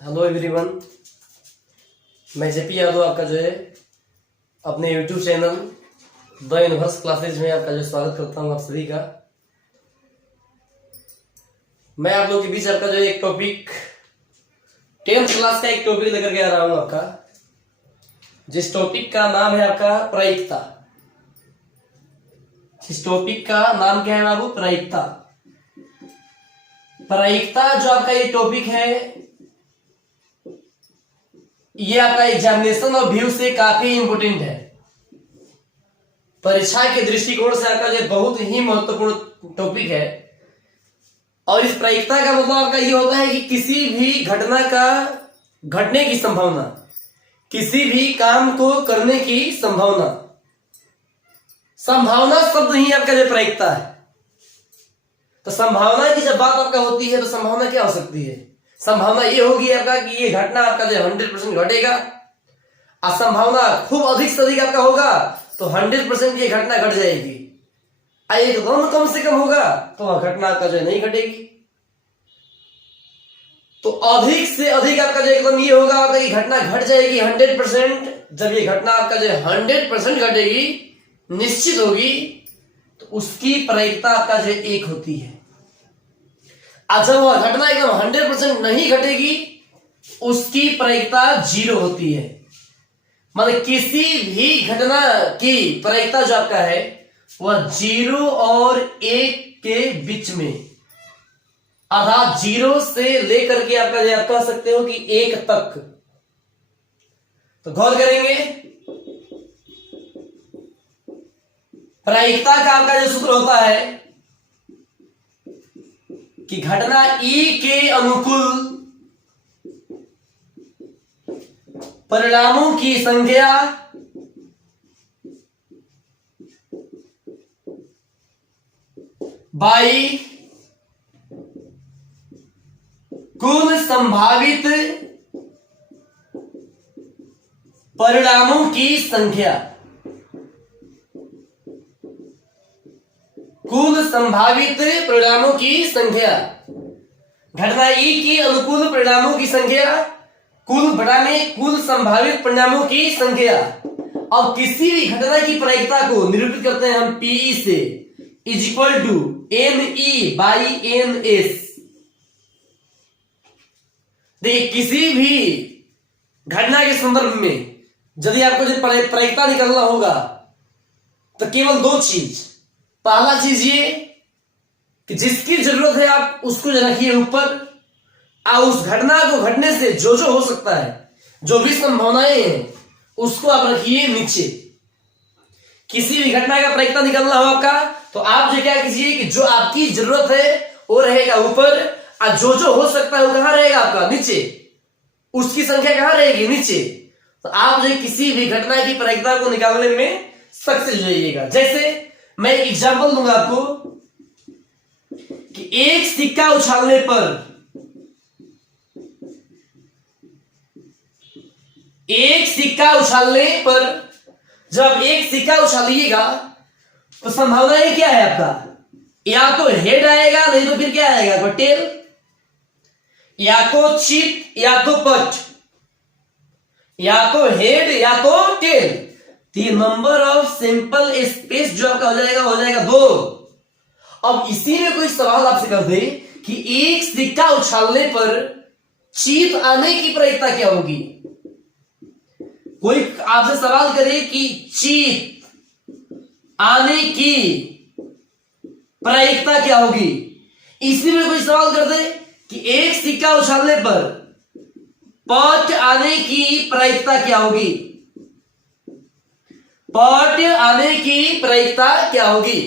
Hello everyone, मैं JP Yadav आपका जो है अपने YouTube channel the universe classes में आपका जो स्वागत करता हूं आप सभी का। मैं आप लोगों के बीच आपका जो एक टॉपिक 10th क्लास का एक टॉपिक लेकर के आ रहा हूं आपका, जिस टॉपिक का नाम है आपका प्रायिकता। जिस टॉपिक का नाम क्या है बाबू? प्रायिकता। प्रायिकता जो आपका ये टॉपिक है, ये आपका एग्जामिनेशन और व्यू से काफी इंपोर्टेंट है। परीक्षा के दृष्टिकोण से आपका जो बहुत ही महत्वपूर्ण टॉपिक है। और इस प्रायिकता का मतलब आपका ये होता है कि किसी भी घटना का घटने की संभावना, किसी भी काम को करने की संभावना, संभावना शब्द ही आपका जो प्रायिकता है। तो संभावना की जब बात आपका होती है तो संभावना क्या हो सकती है? संभावना ये होगी आपका कि ये घटना आपका जो 100% घटेगा। और संभावना खूब अधिक से अधिक आपका होगा तो 100% ये घटना घट जाएगी। एकदम कम से कम होगा तो वह घटना आपका जो नहीं घटेगी। तो अधिक से अधिक आपका जो एकदम ये होगा आपका कि घटना घट जाएगी 100%। जब ये घटना आपका जो 100% घटेगी, निश्चित होगी, तो उसकी प्रायिकता आपका जो एक होती है। और जब वह घटना एकदम 100% नहीं घटेगी, उसकी प्रायिकता 0 होती है। मतलब किसी भी घटना की प्रायिकता जो आपका है वह 0 और 1 के बीच में, अर्थात 0 से लेकर के आपका जो आप कह सकते हो कि 1 तक। तो गौर करेंगे, प्रायिकता का आपका जो सूत्र होता है कि घटना ई के अनुकूल परिणामों की संख्या बाई कुल संभावित परिणामों की संख्या, कुल संभावित परिणामों की संख्या। घटना ई के अनुकूल परिणामों की संख्या कुल बटाने कुल संभावित परिणामों की संख्या। अब किसी भी घटना की प्रायिकता को निरूपित करते हैं हम पीई से, is equal to ME by N S. देखिए, किसी भी घटना के संदर्भ में यदि आपको जो प्रायिकता निकालना होगा तो केवल 2 चीज। पहला चीज ये कि जिसकी जरूरत है आप उसको रखिए ऊपर, और उस घटना को घटने से जो जो हो सकता है, जो भी संभावनाएं हैं, उसको आप रखिए नीचे। किसी भी घटना का प्रायिकता निकालना हो आपका तो आप जो क्या कीजिए कि जो आपकी जरूरत है वो रहेगा ऊपर, और जो जो हो सकता है वो कहां रहेगा आपका? नीचे। उसकी संख्या कहां रहेगी? नीचे। तो आप जो किसी भी घटना की प्रायिकता को निकालने में सक्सेस जाइएगा। जैसे मैं एक एग्जांपल दूंगा आपको कि एक सिक्का उछालने पर, एक सिक्का उछालने पर, जब एक सिक्का उछालिएगा तो संभावना क्या है आपका? या तो हेड आएगा, नहीं तो फिर क्या आएगा? तो टेल, या तो चित या तो पट, या तो हेड या तो tail. The number of simple space जो आपका हो जाएगा 2। अब इसी में कोई सवाल आपसे कर दे कि एक सिक्का उछालने पर चीत आने की प्रायिकता क्या होगी? कोई आपसे सवाल करे कि चीत आने की प्रायिकता क्या होगी? इसी में कोई सवाल कर दे कि एक सिक्का उछालने पर पट आने की प्रायिकता क्या होगी? पट आने की प्रायिकता क्या होगी?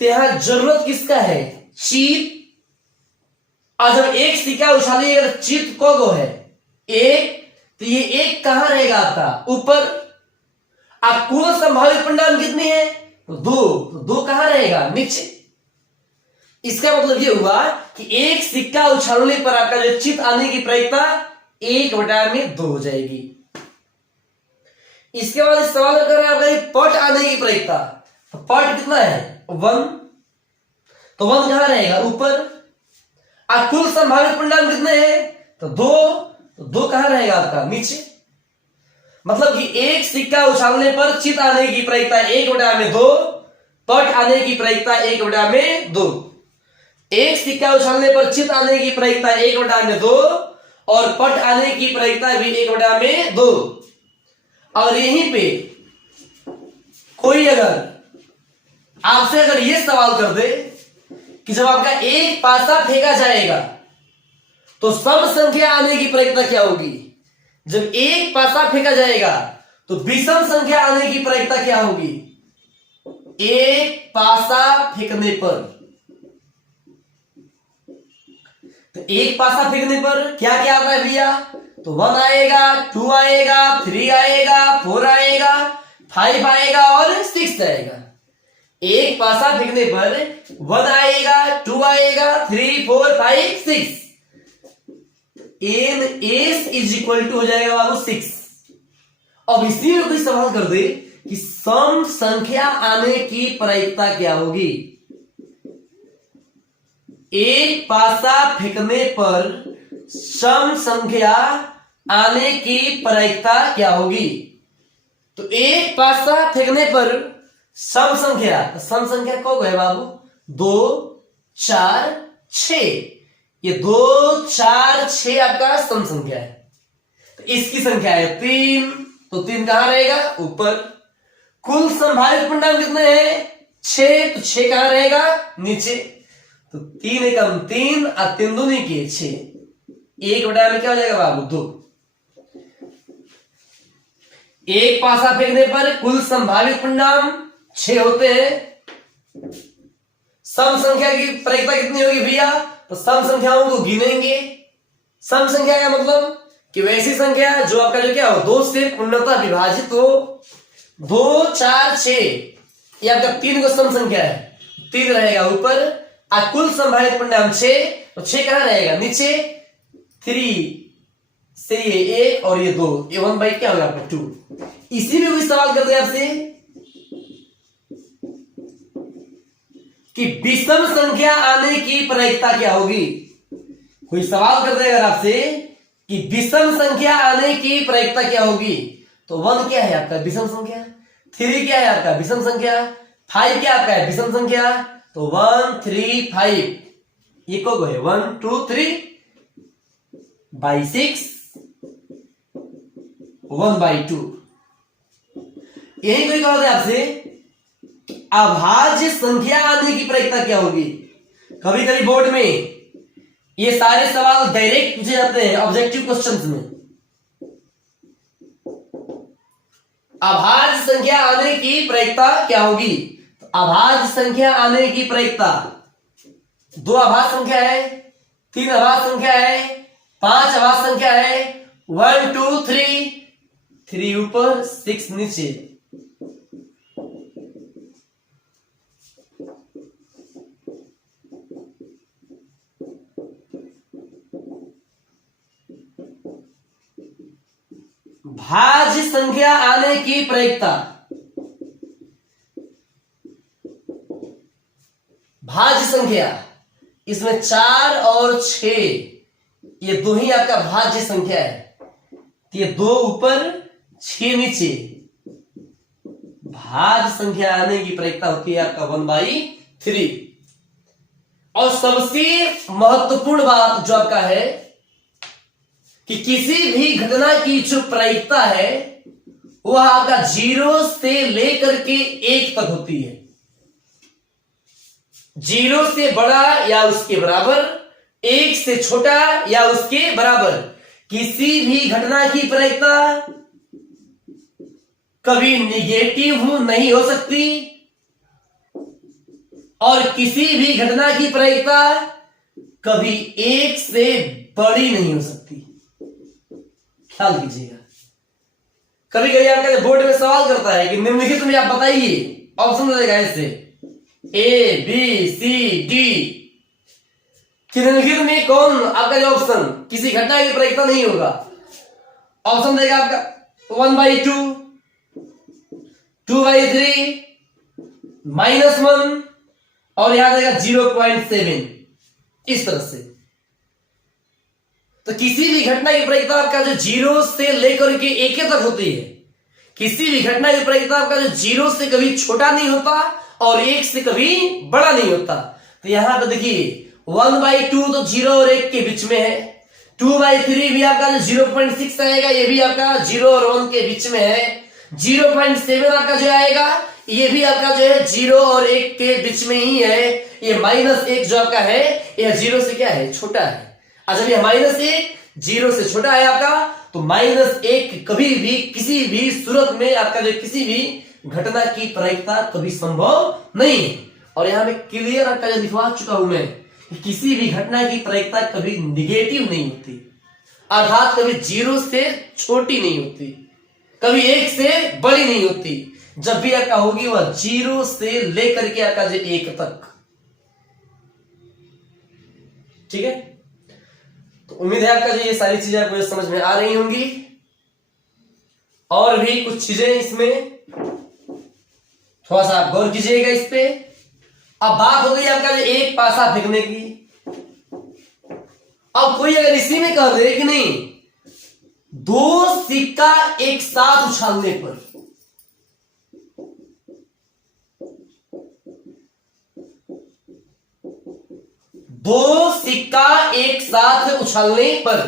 तो यहां जरूरत किसका है? चीत। और जब एक सिक्का उछालिएगा तो चित को है 1, तो ये 1 कहां रहेगा आपका? ऊपर। अब कुल संभावित परिणाम कितनी है? तो 2। तो 2 कहां रहेगा? नीचे। इसका मतलब ये हुआ कि एक सिक्का उछालने पर आपका जो चित आने की प्रायिकता 1/2 हो जाएगी। इसके बाद इस सवाल में कर रहे हैं आपका पट आने की प्रायिकता। तो पट कितना है? 1। तो 1 कहां रहेगा? ऊपर। अब कुल संभावित परिणाम कितने हैं? तो दो कहां रहेगा आपका? नीचे। मतलब कि एक सिक्का उछालने पर चित आने की प्रायिकता 1/2, पट आने की प्रायिकता 1/2। एक सिक्का उछालने पर चित आने की प्रायिकता 1/2 और पट आने की प्रायिकता भी 1/2। और यहीं पे कोई अगर आपसे अगर यह सवाल कर दे कि जब आपका एक पासा फेंका जाएगा तो सम संख्या आने की प्रायिकता क्या होगी? जब एक पासा फेंका जाएगा तो विषम संख्या आने की प्रायिकता क्या होगी? एक पासा फेंकने पर, तो एक पासा फेंकने पर क्या क्या आता है भैया? तो 1 आएगा, 2 आएगा, 3 आएगा, 4 आएगा, 5 आएगा और 6 आएगा। एक पासा फेंकने पर 1 आएगा, 2 आएगा, 3, 4, 5, 6। NS इज इक्वल टू हो जाएगा बाबू 6। अब इसी में कोई सवाल कर दे कि सम संख्या आने की प्रायिकता क्या होगी? एक पासा फेंकने पर सम संख्या आने की प्रायिकता क्या होगी? तो एक पासा फेंकने पर सम संख्या कब है बाबू? 2, 4, 6। ये 2, 4, 6 आपका सम संख्या है। तो इसकी संख्या है 3, तो 3 कहां रहेगा? ऊपर। कुल संभावित परिणाम कितने हैं? 6, तो 6 कहां रहेगा? नीचे। तो 3 एकम 3 और 3 दूनी के 6, 1/2 में क्या हो जाएगा बाबू? 2। एक पासा फेंकने पर कुल संभावित परिणाम 6 होते हैं। सम संख्या की प्रायिकता कितनी होगी भैया? तो सम संख्याओं को गिनेंगे। सम संख्या का मतलब कि वैसी संख्या जो आपका जो क्या हो, 2 से पूर्णतः विभाजित हो। 2, 4, 6 ये आपका 3 को सम संख्या है, 3 रहेगा ऊपर। और कुल संभावित परिणाम 6, तो 6 कहां रहेगा? नीचे। 3 से ये 1 और ये 2, ये 1/2 क्या होगा आपका? 2। इसी में कोई सवाल कर दे आपसे कि विषम संख्या आने की प्रायिकता क्या होगी? कोई सवाल कर देगा आपसे कि विषम संख्या आने की प्रायिकता क्या होगी? तो 1 क्या है आपका? विषम संख्या। 3 क्या है आपका? विषम संख्या। 5 क्या आपका है? विषम संख्या। तो 1, 3, 5 ये कब है? 1, 2, 3 by 6, 1/2। यही कोई कहा था आपसे अभाज्य संख्या आने की प्रायिकता क्या होगी? कभी कभी बोर्ड में ये सारे सवाल डायरेक्ट पूछे जाते हैं ऑब्जेक्टिव क्वेश्चंस में। अभाज्य संख्या आने की प्रायिकता क्या होगी? तो अभाज्य संख्या आने की प्रायिकता 2 अभाज्य संख्या है, 3 अभाज्य संख्या है, 5 अभाज्य संख्या है। 1, 2, 3 ऊपर, 6 नीचे। भाज्य संख्या आने की प्रायिकता, भाज्य संख्या इसमें 4 और 6 ये 2 ही आपका भाज्य संख्या है। तो ये 2 ऊपर 6 नीचे। भाज्य संख्या आने की प्रायिकता होती है आपका 1/3। और सबसे महत्वपूर्ण बात जो आपका है कि किसी भी घटना की जो प्रायिकता है वह आपका 0 से लेकर के 1 तक होती है। 0 से बड़ा या उसके बराबर, 1 से छोटा या उसके बराबर। किसी भी घटना की प्रायिकता कभी निगेटिव नहीं हो सकती और किसी भी घटना की प्रायिकता कभी 1 से बड़ी नहीं हो सकती। ख्याल कीजिएगा। कभी कभी आपका बोर्ड में सवाल करता है कि निम्नलिखित में आप बताइए, ऑप्शन देगा इससे A, B, C, D कि निम्नलिखित में कौन आपका जो ऑप्शन किसी घटना की प्रायिकता नहीं होगा। ऑप्शन देगा आपका 1/2, 2/3, -1 और यहां देगा 0.7। इस तरह से तो किसी भी घटना की प्रायिकता आपका जो 0 से लेकर के 1 तक होती है, किसी भी घटना की प्रायिकता आपका जो 0 से कभी छोटा नहीं होता और 1 से कभी बड़ा नहीं होता। तो यहां पर देखिए 1/2 तो 0 और 1 के बीच में है, 2/3 भी आपका जो 0.6 आएगा, ये भी आपका 0 और 1 के बीच में है, 0.7 आपका जो आएगा ये भी आपका जो है 0 और 1 के बीच में ही है। ये -1 जो आपका है ये 0 से क्या है, छोटा है। अच्छा, ये -1 0 से छोटा है आपका, तो -1 कभी भी किसी भी सूरत में आपका जो किसी भी घटना की प्रायिकता कभी संभव नहीं है। और यहां में क्लियर आपका जो लिखवा चुका हूं मैं कि किसी भी घटना की प्रायिकता कभी निगेटिव नहीं होती, अर्थात कभी 0 से छोटी नहीं होती, कभी 1 से बड़ी नहीं होती। जब भी आपका होगी वह 0 से लेकर के आपका जो 1 तक। ठीक है, तो उम्मीद है आपका जो ये सारी चीजें आपको समझ में आ रही होंगी। और भी कुछ चीजें इसमें थोड़ा सा आप गौर कीजिएगा इस पे। अब बात हो गई आपका जो एक पासा फेंकने की। अब कोई अगर इसी में कह दे कि नहीं, 2 सिक्का एक साथ उछालने पर, दो सिक्का एक साथ उछालने पर,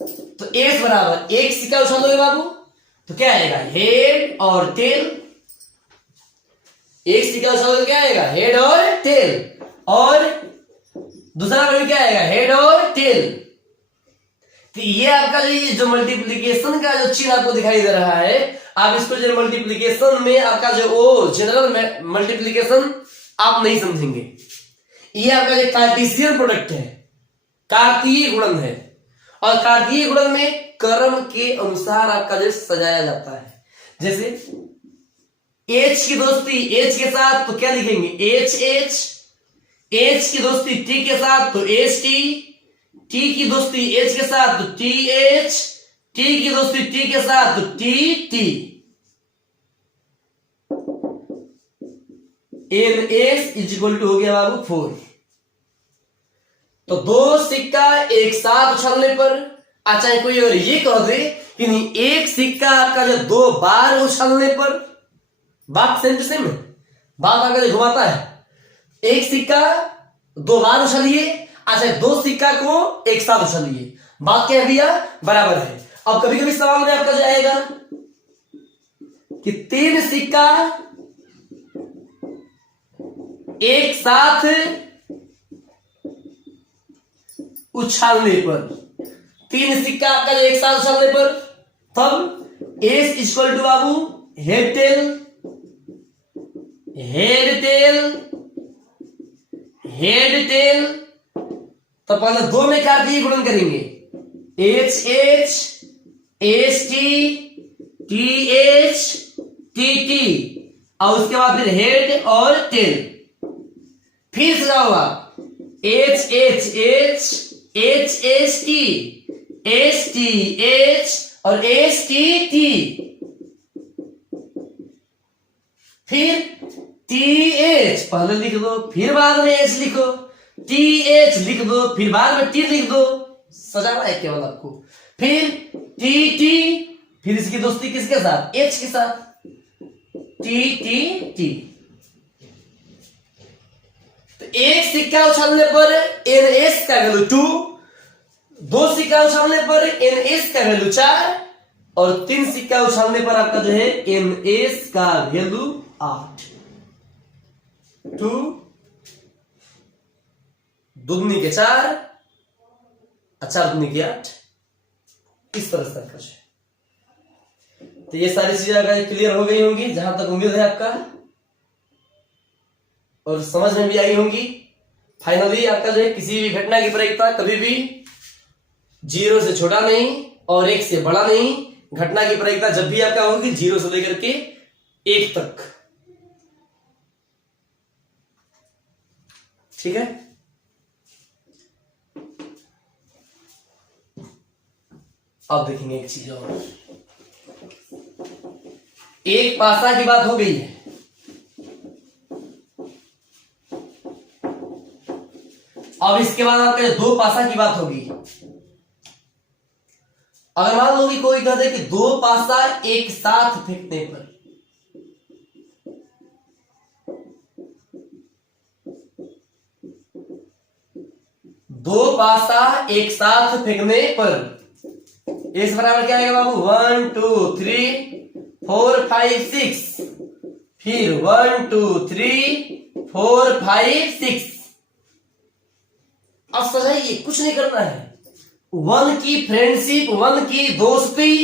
तो एस बराबर एक सिक्का उछालोगे बाबू तो क्या आएगा, हेड और टेल। एक सिक्का उछालोगे क्या आएगा, हेड और टेल। और दूसरा वैल्यू क्या आएगा, हेड और टेल। तो ये आपका जो मल्टीप्लीकेशन का जो चीज आपको दिखाई दे रहा है, आप इसको जो मल्टीप्लीकेशन में आपका जो वो जनरल मल्टीप्लीकेशन आप नहीं समझेंगे। ये आपका जो कार्टेशियन प्रोडक्ट है, कार्तीय गुणन है, और कार्तीय गुणन में क्रम के अनुसार आपका जो सजाया जाता है। जैसे H की दोस्ती H के साथ तो क्या लिखेंगे, HH, H की दोस्ती T के साथ तो HT, T की दोस्ती H के साथ तो TH, T की दोस्ती T के साथ तो TT। NS इक्वल टू हो गया बाबू 4। तो 2 सिक्का एक साथ उछालने पर, अच्छा कोई अगर ये कह दे कि नहीं एक सिक्का आपका जो 2 बार उछालने पर, बात सेम टू सेम है, बात आपका जो घुमाता है, एक सिक्का 2 बार उछालिए, अच्छा 2 सिक्का को एक साथ उछालिए, बात क्या है भैया, बराबर है। अब कभी कभी सवाल में आपका जो आएगा कि 3 सिक्का एक साथ उछालने पर, 3 सिक्का आपका जो एक साथ उछालने पर, तब एस इक्वल टू बाबू head tail, head tail, head tail. तो पहले 2 में कार्तीय गुणन करेंगे, H H, H T, T H, T T, और उसके बाद फिर हेड और टेल। फिर से जाओगा H H H, H H T, H T H और एच टी टी, फिर टी एच पहले लिख दो, फिर बाद में एच लिखो, टी एच लिख दो, फिर बाद में टी लिख दो, सजाना है केवल आपको। फिर टी टी, फिर इसकी दोस्ती किसके साथ, एच के साथ, टी टी टी। तो एक सिक्का उछालने पर एनएस का वैल्यू 2, 2 सिक्का उछालने पर एनएस का वैल्यू 4, और 3 सिक्का उछालने पर आपका जो है एनएस का वैल्यू 8। 2 दुगनी के 4, 4 दुगनी के 8, इस तरह से आपका। तो ये सारी चीजें अगर क्लियर हो गई होंगी, जहां तक उम्मीद है आपका, और समझ में भी आई होंगी। फाइनली आपका जो है किसी भी घटना की प्रायिकता कभी भी 0 से छोटा नहीं और 1 से बड़ा नहीं। घटना की प्रायिकता जब भी आपका होगी 0 से लेकर के 1 तक। ठीक है, अब देखेंगे एक चीज और। एक पासा की बात हो गई है, अब इसके बाद आपके 2 पासा की बात होगी। अगर मान लो कि कोई कहते कि दो पासा एक साथ फेंकने पर, दो पासा एक साथ फेंकने पर इस बराबर क्या आएगा बाबू, 1 2 3 4 5 6, फिर 1 2 3 4 5 6। अब समझाइए, कुछ नहीं करना है, 1 की फ्रेंडशिप, 1 की दोस्ती,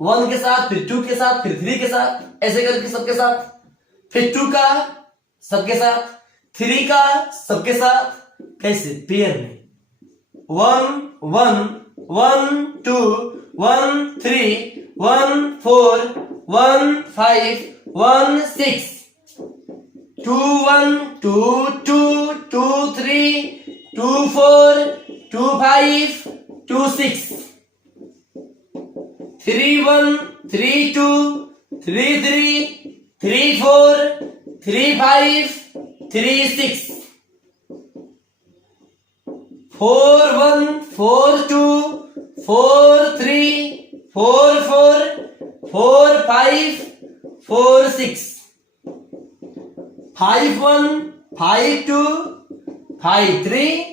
1 के साथ, फिर 2 के साथ, फिर 3 के साथ, ऐसे करके सबके साथ, फिर 2 का सबके साथ, 3 का सबके साथ, कैसे, पेयर में, 1 1 1 2 1 3 1 4 1 5 1 6 2 1 2 2 2 3 2 4 2 5 2 6 3 1 3 2 3 3 3 4 3 5 3 6 4 1 4 2 4 3 4 4 4 5 4 6 5 1 5 2 5 3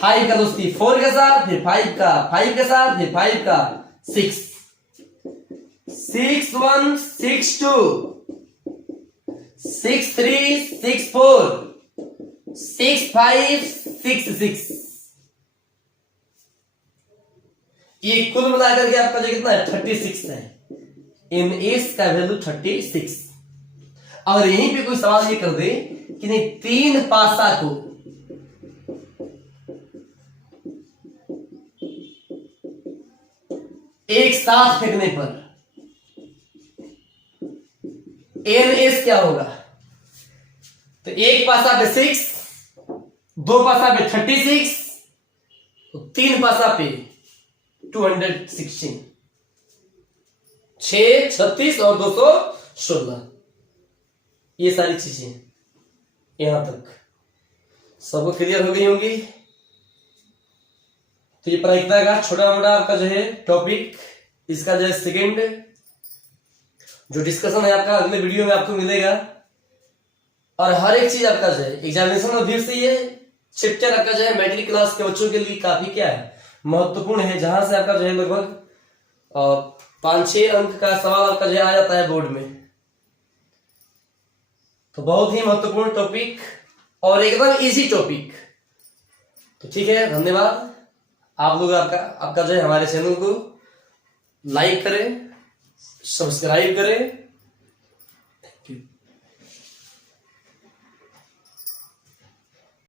5 का दोस्ती 4 के साथ, फिर 5 का 5 के साथ, फिर 5 का 6 6 1 6 2 6 3 6 4 6 5 6 6। ये कुल मिलाकर के आपका जो कितना है, 36 है। इन एस का वैल्यू 36। अगर यहीं पे कोई सवाल ये कर दे कि नहीं, 3 पासा को एक साथ फेंकने पर एन एस क्या होगा, तो एक पासा पे 6, दो पासा पे 36, तो 3 पासा पे 216, 6 36 और 216। ये सारी चीजें यहां तक सबको क्लियर हो गई होंगी। तो ये प्रायिकता का छोटा मोटा आपका जो है टॉपिक, इसका जो है सेकेंड जो डिस्कशन है आपका अगले वीडियो में आपको मिलेगा। और हर एक चीज आपका जो है एग्जामिनेशन में फिर से ये चैप्टर आपका जो है मैट्रिक क्लास के बच्चों के लिए काफी क्या है, महत्वपूर्ण है, जहां से आपका जो है लगभग 5-6 अंक का सवाल आपका जो है आ जाता है बोर्ड में। तो बहुत ही महत्वपूर्ण टॉपिक और एकदम इजी टॉपिक। तो ठीक है, धन्यवाद। आप लोग आपका जो है हमारे चैनल को लाइक करें, सब्सक्राइब करें। Thank you.